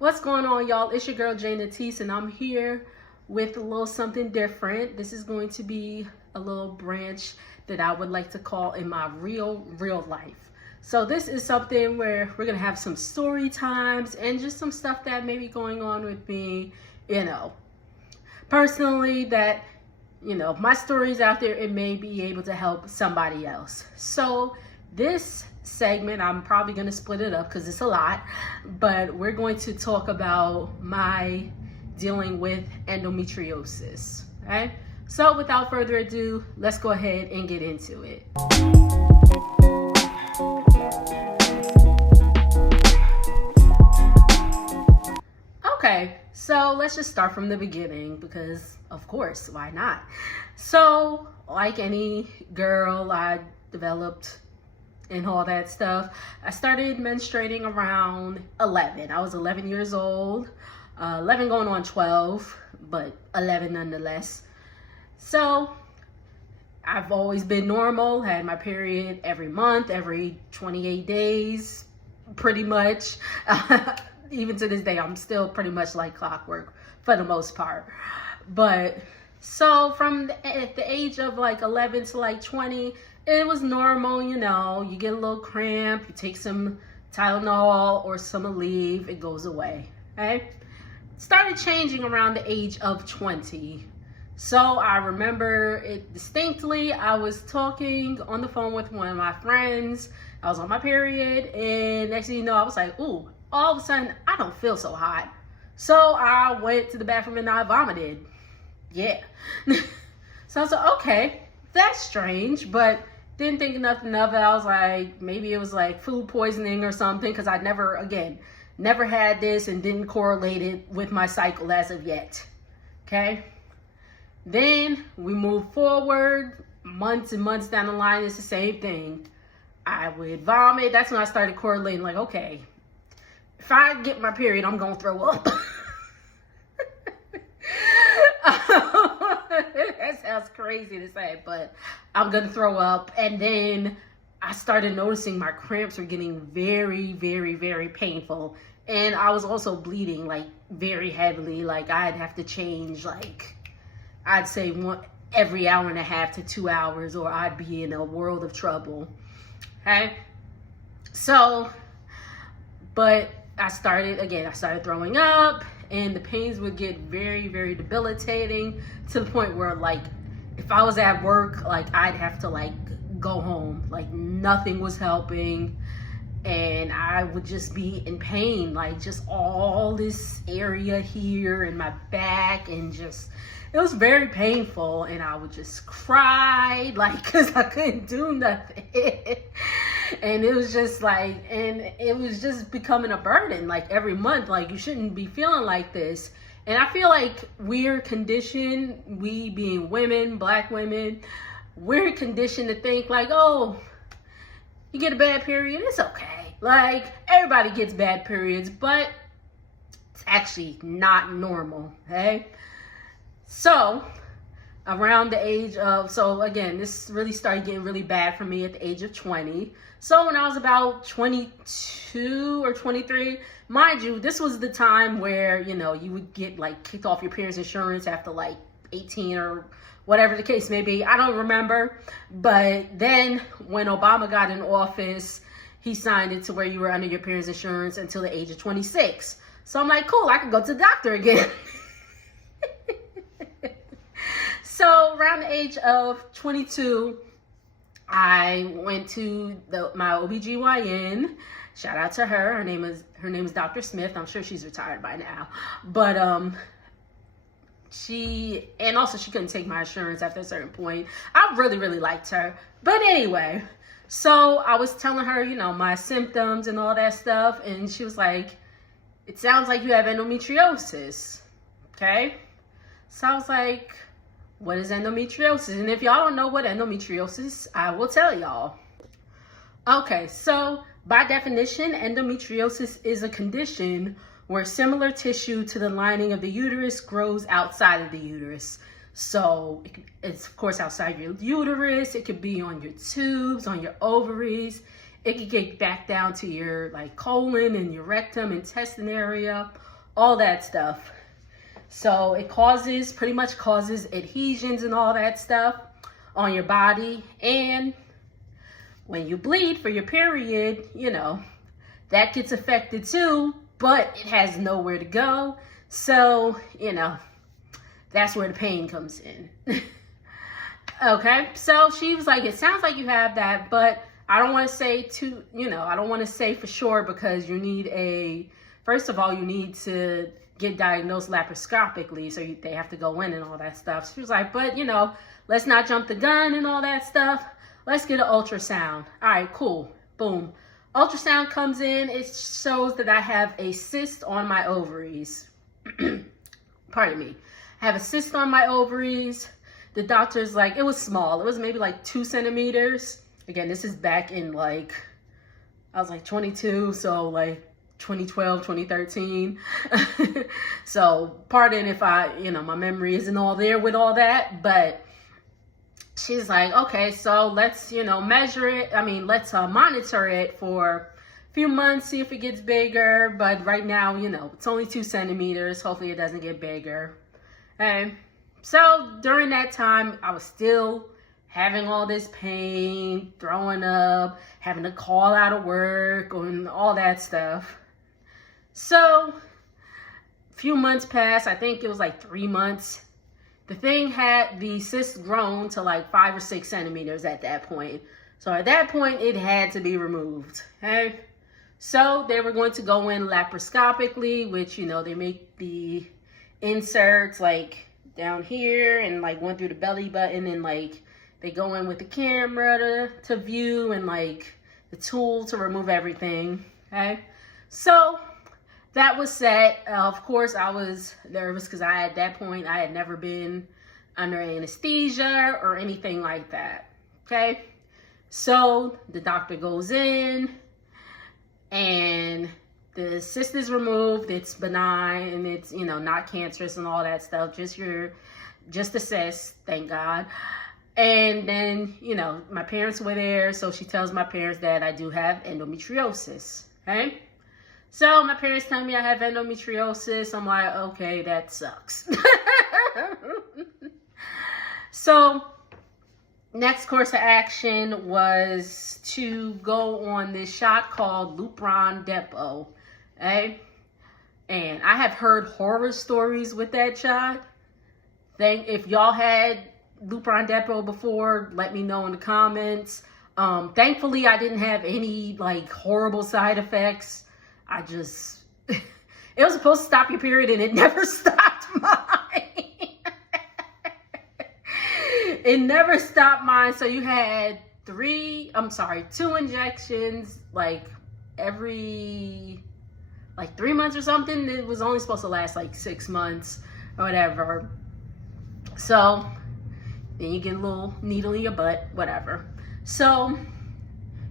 What's going on, y'all? It's your girl Jane Natisse, and I'm here with a little something different. This is going to be a little branch that I would like to call in my real life. So this is something where we're gonna have some story times and just some stuff that may be going on with me, personally, that my story's out there. It may be able to help somebody else. So this segment, I'm probably going to split it up because it's a lot, but we're going to talk about my dealing with endometriosis. Okay, so without further ado, let's go ahead and get into it. Okay, so let's just start from the beginning because, of course, why not? So, like any girl, I developed and all that stuff. I started menstruating around 11. I was 11 years old, 11 going on 12, but 11 nonetheless. So, I've always been normal, had my period every month, every 28 days, pretty much. Even to this day, I'm still pretty much like clockwork for the most part. But so from the age of like 11 to like 20, it was normal, you get a little cramp, you take some Tylenol or some Aleve, it goes away, okay? Started changing around the age of 20. So I remember it distinctly. I was talking on the phone with one of my friends. I was on my period, and next thing you know, I was like, ooh, all of a sudden, I don't feel so hot. So I went to the bathroom and I vomited. Yeah. So I was like, okay, that's strange, but didn't think nothing of it. I was like, maybe it was like food poisoning or something, because I never had this and didn't correlate it with my cycle as of yet. Okay. Then we move forward, months and months down the line, it's the same thing. I would vomit. That's when I started correlating, like, okay, if I get my period, I'm going to throw up. That sounds crazy to say, but I'm going to throw up. And then I started noticing my cramps were getting very, very, very painful. And I was also bleeding, like, very heavily. Like, I'd have to change, like, I'd say every hour and a half to 2 hours, or I'd be in a world of trouble. Okay? So, but I started throwing up, and the pains would get very, very debilitating, to the point where, like, if I was at work, like, I'd have to, like, go home. Like, nothing was helping, and I would just be in pain, like, just all this area here in my back, and just, it was very painful, and I would just cry, like, because I couldn't do nothing. And it was just like, and it was just becoming a burden, like, every month, like, you shouldn't be feeling like this. And I feel like we're conditioned, we being women, Black women, we're conditioned to think like, oh, you get a bad period, it's okay. Like, everybody gets bad periods, but it's actually not normal, okay? So, around the age of, so again, this really started getting really bad for me at the age of 20. So when I was about 22 or 23, mind you, this was the time where, you would get, like, kicked off your parents' insurance after, like, 18 or whatever the case may be. I don't remember. But then when Obama got in office, he signed it to where you were under your parents' insurance until the age of 26. So I'm like, cool, I can go to the doctor again. So around the age of 22, I went to my OBGYN. Shout out to her. Her name is Dr. Smith. I'm sure she's retired by now. But she couldn't take my insurance after a certain point. I really, really liked her. But anyway, so I was telling her, my symptoms and all that stuff, and she was like, it sounds like you have endometriosis. Okay? So I was like, what is endometriosis? And if y'all don't know what endometriosis, I will tell y'all. Okay, so by definition, endometriosis is a condition where similar tissue to the lining of the uterus grows outside of the uterus. So it's, of course, outside your uterus. It could be on your tubes, on your ovaries. It could get back down to your, like, colon and your rectum, intestine area, all that stuff. So it pretty much causes adhesions and all that stuff on your body. And when you bleed for your period, that gets affected too, but it has nowhere to go. So, that's where the pain comes in. Okay, so she was like, it sounds like you have that, but I don't want to say I don't want to say for sure, because first of all, you need to get diagnosed laparoscopically, so they have to go in and all that stuff. She was like, but let's not jump the gun and all that stuff. Let's get an ultrasound. All right, cool. Boom. Ultrasound comes in. It shows that I have a cyst on my ovaries. Pardon me. I have a cyst on my ovaries. The doctor's like, it was small. It was maybe like 2 centimeters. Again, this is back in I was like 22, so like 2012, 2013. So pardon if my memory isn't all there with all that, but she's like, okay, so let's, measure it. Let's monitor it for a few months, see if it gets bigger. But right now, it's only 2 centimeters. Hopefully it doesn't get bigger. Okay. So during that time, I was still having all this pain, throwing up, having to call out of work, and all that stuff. So a few months passed. I think it was like 3 months. The cyst grown to like 5 or 6 centimeters at that point. So at that point, it had to be removed. Okay. So they were going to go in laparoscopically, which, they make the inserts like down here and like went through the belly button, and like they go in with the camera to view, and like the tool to remove everything. Okay. So that was set. Of course, I was nervous because at that point I had never been under anesthesia or anything like that. Okay. So the doctor goes in, and the cyst is removed. It's benign, and it's, not cancerous and all that stuff. Just a cyst, thank God. And then, my parents were there. So she tells my parents that I do have endometriosis. Okay. So my parents tell me I have endometriosis. I'm like, okay, that sucks. So next course of action was to go on this shot called Lupron Depot. Okay? And I have heard horror stories with that shot. If y'all had Lupron Depot before, let me know in the comments. Thankfully, I didn't have any horrible side effects. It was supposed to stop your period, and it never stopped mine. It never stopped mine. So you had 2 injections, every 3 months or something. It was only supposed to last 6 months or whatever. So then you get a little needle in your butt, whatever. So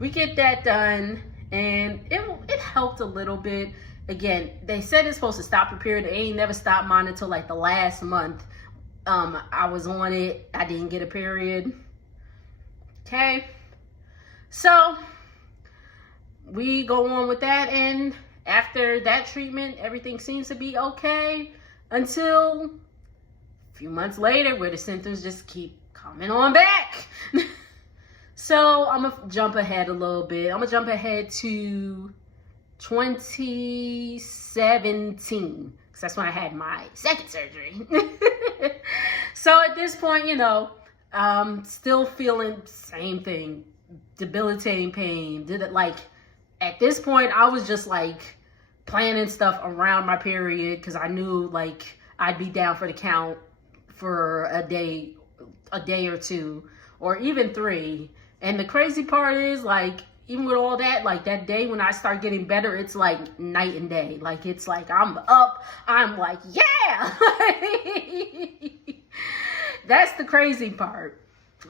we get that done, and it helped a little bit. Again, they said it's supposed to stop your period. It ain't never stopped mine until the last month. I was on it. I didn't get a period. Okay. So we go on with that, and after that treatment, everything seems to be okay until a few months later, where the symptoms just keep coming on back. So I'm gonna jump ahead a little bit. I'm gonna jump ahead to 2017, because that's when I had my second surgery. So at this point, still feeling same thing, debilitating pain. At this point, I was just planning stuff around my period, because I knew I'd be down for the count for a day or 2, or even 3. And the crazy part is, even with all that, that day when I start getting better, it's night and day. It's I'm up, I'm yeah! That's the crazy part,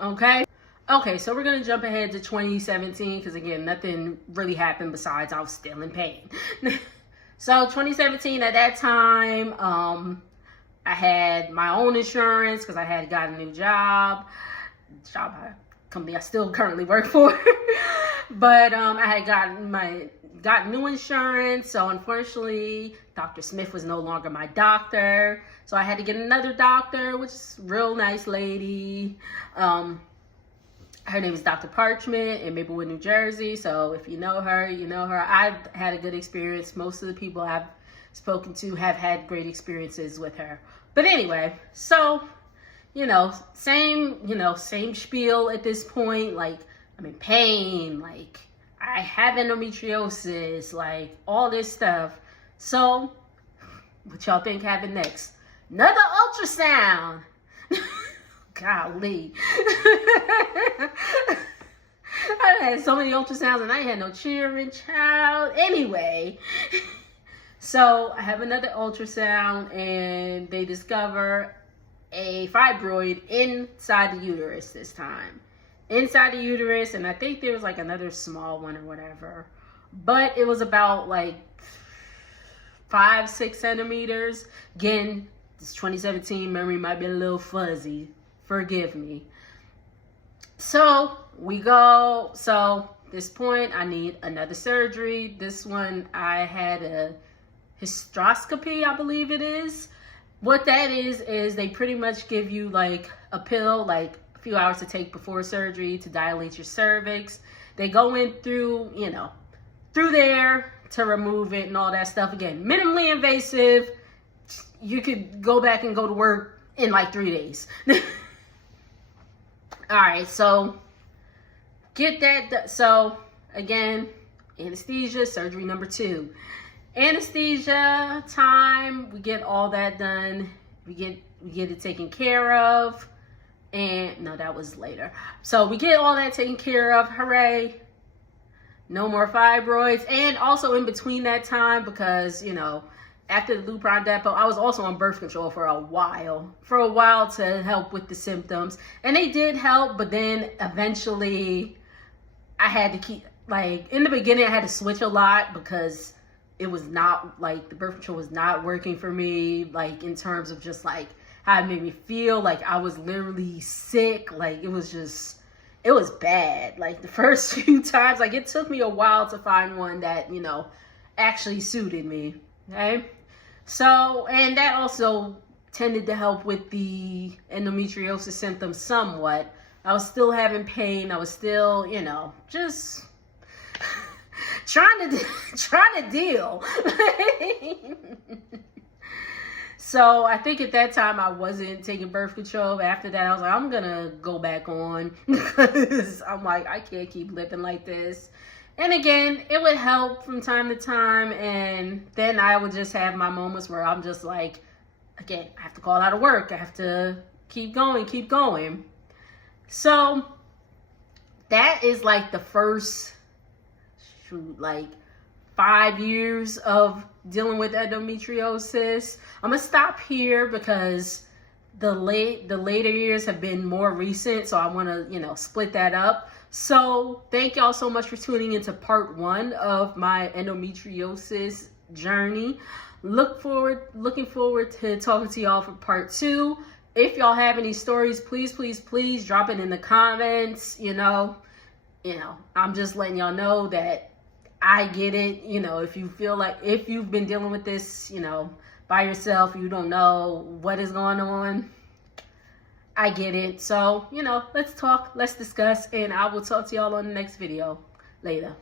okay? Okay, so we're going to jump ahead to 2017, because again, nothing really happened besides I was still in pain. So 2017, at that time, I had my own insurance, because I had got a new company I still currently work for. But I had got new insurance, so unfortunately Dr. Smith was no longer my doctor, so I had to get another doctor, which is a real nice lady. Her name is Dr. Parchment in Maplewood, New Jersey. So if you know her, you know her. I've had a good experience. Most of the people I've spoken to have had great experiences with her. But anyway, so, same spiel at this point. Like, I'm in pain. Like, I have endometriosis. Like, all this stuff. So, what y'all think happened next? Another ultrasound. Golly. I had so many ultrasounds and I had no children, child. Anyway, so I have another ultrasound and they discover a fibroid inside the uterus this time. Inside the uterus, and I think there was like another small one or whatever. But it was about like 5-6 centimeters. Again, this 2017 memory might be a little fuzzy. Forgive me. So this point I need another surgery. This one I had a hysteroscopy, I believe it is. What that is they pretty much give you like a pill, like a few hours to take before surgery to dilate your cervix. They go in through there to remove it and all that stuff. Again, minimally invasive. You could go back and go to work in like 3 days. All right, so get that. So again, anesthesia, surgery number 2. Anesthesia time, we get all that done. We get it taken care of. And no, that was later. So we get all that taken care of. Hooray. No more fibroids. And also in between that time, because, after the Lupron depot, I was also on birth control for a while to help with the symptoms. And they did help, but then eventually I had to keep, like, in the beginning I had to switch a lot because it was not, like, the birth control was not working for me, like, in terms of just, like, how it made me feel. Like, I was literally sick. Like, it was bad. Like, the first few times, like, it took me a while to find one that, actually suited me. Okay, so, and that also tended to help with the endometriosis symptoms somewhat. I was still having pain. I was still, just trying to deal. So I think at that time I wasn't taking birth control. After that, I was like, I'm gonna go back on because I'm like, I can't keep living like this. And again, it would help from time to time, and then I would just have my moments where I'm just like, again, I have to call out of work. I have to keep going. So that is like the first, 5 years of dealing with endometriosis. I'm gonna stop here because the later years have been more recent, so I want to split that up. So thank y'all so much for tuning into part 1 of my endometriosis journey. Looking forward to talking to y'all for part 2. If y'all have any stories, please drop it in the comments. I'm just letting y'all know that I get it. If you feel like, if you've been dealing with this, by yourself, you don't know what is going on, I get it. So, let's talk, let's discuss, and I will talk to y'all on the next video. Later.